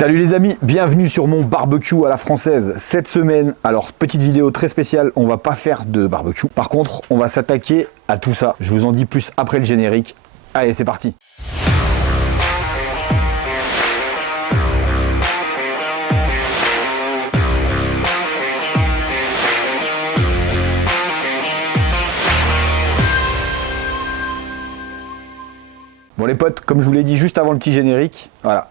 Salut les amis, bienvenue sur mon barbecue à la française. Cette semaine, alors petite vidéo très spéciale, on va pas faire de barbecue. Par contre, on va s'attaquer à tout ça. Je vous en dis plus après le générique. Allez, c'est parti. Bon les potes, comme je vous l'ai dit juste avant le petit générique, voilà.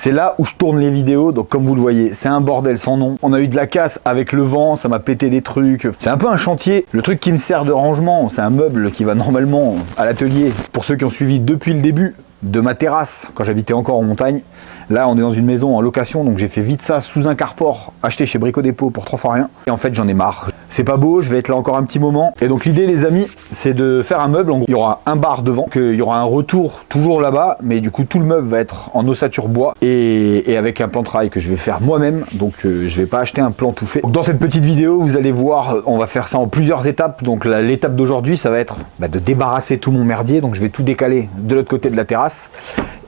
C'est là où je tourne les vidéos, donc comme vous le voyez, c'est un bordel sans nom. On a eu de la casse avec le vent, ça m'a pété des trucs. C'est un peu un chantier. Le truc qui me sert de rangement, c'est un meuble qui va normalement à l'atelier. Pour ceux qui ont suivi depuis le début de ma terrasse, quand j'habitais encore en montagne. Là, on est dans une maison en location, donc j'ai fait vite ça sous un carport acheté chez Brico Dépôt pour 3 fois rien. Et en fait, j'en ai marre. C'est pas beau, je vais être là encore un petit moment. Et donc l'idée, les amis, c'est de faire un meuble. En gros, il y aura un bar devant, qu'il y aura un retour toujours là-bas, mais du coup, tout le meuble va être en ossature bois et avec un plan de travail que je vais faire moi-même. Donc, je vais pas acheter un plan tout fait. Dans cette petite vidéo, vous allez voir, on va faire ça en plusieurs étapes. Donc l'étape d'aujourd'hui, ça va être de débarrasser tout mon merdier. Donc je vais tout décaler de l'autre côté de la terrasse.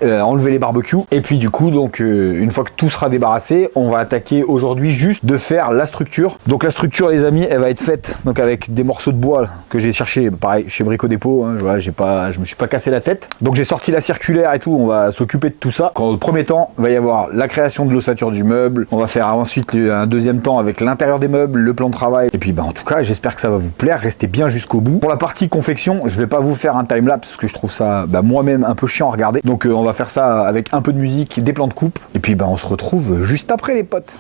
Enlever les barbecues et puis du coup donc une fois que tout sera débarrassé, on va attaquer aujourd'hui juste de faire la structure. Donc la structure les amis, elle va être faite donc avec des morceaux de bois que j'ai cherché pareil chez Brico Dépôt, hein, voilà, je me suis pas cassé la tête. Donc j'ai sorti la circulaire et tout, on va s'occuper de tout ça. Dans le premier temps, il va y avoir la création de l'ossature du meuble, on va faire ensuite un deuxième temps avec l'intérieur des meubles, le plan de travail et puis en tout cas, j'espère que ça va vous plaire, restez bien jusqu'au bout. Pour la partie confection, je vais pas vous faire un timelapse parce que je trouve ça moi-même un peu chiant à regarder. Donc on va faire ça avec un peu de musique, des plans de coupe et puis on se retrouve juste après les potes.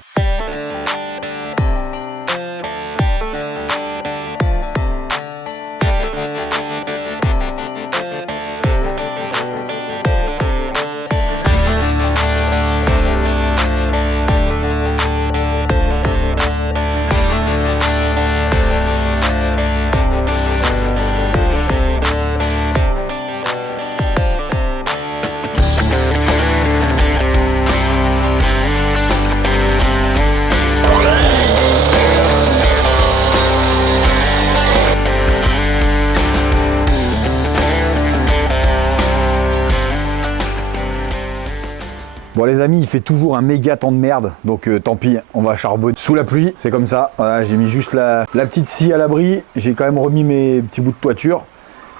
Bon les amis, il fait toujours un méga temps de merde, donc tant pis, on va charbonner sous la pluie, c'est comme ça. Voilà, j'ai mis juste la petite scie à l'abri, j'ai quand même remis mes petits bouts de toiture,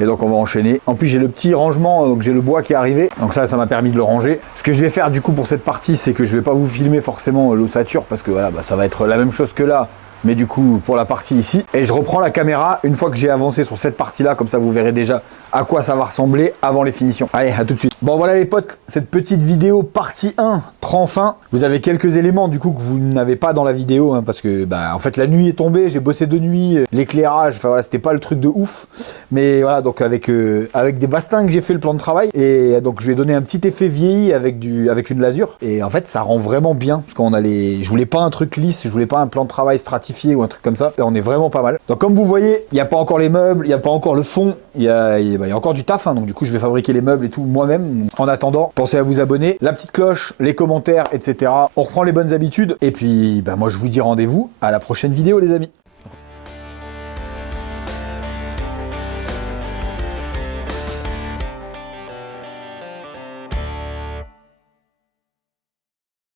et donc on va enchaîner. En plus j'ai le petit rangement, donc j'ai le bois qui est arrivé, donc ça m'a permis de le ranger. Ce que je vais faire du coup pour cette partie, c'est que je vais pas vous filmer forcément l'ossature, parce que voilà, ça va être la même chose que là, mais du coup pour la partie ici. Et je reprends la caméra une fois que j'ai avancé sur cette partie là, comme ça vous verrez déjà à quoi ça va ressembler avant les finitions. Allez, à tout de suite. Bon voilà les potes, cette petite vidéo partie 1 prend fin. Vous avez quelques éléments du coup que vous n'avez pas dans la vidéo, hein, parce que en fait la nuit est tombée, j'ai bossé de nuit, l'éclairage, enfin voilà, c'était pas le truc de ouf. Mais voilà, donc avec des bastings j'ai fait le plan de travail, et donc je lui ai donné un petit effet vieilli avec une lasure. Et en fait ça rend vraiment bien, parce qu'on a je voulais pas un truc lisse, je voulais pas un plan de travail stratifié ou un truc comme ça. Et on est vraiment pas mal. Donc comme vous voyez, il n'y a pas encore les meubles, il n'y a pas encore le fond, il y a encore du taf, hein, donc du coup je vais fabriquer les meubles et tout moi-même. En attendant, pensez à vous abonner, la petite cloche, les commentaires, etc. On reprend les bonnes habitudes, et puis moi je vous dis rendez-vous à la prochaine vidéo les amis.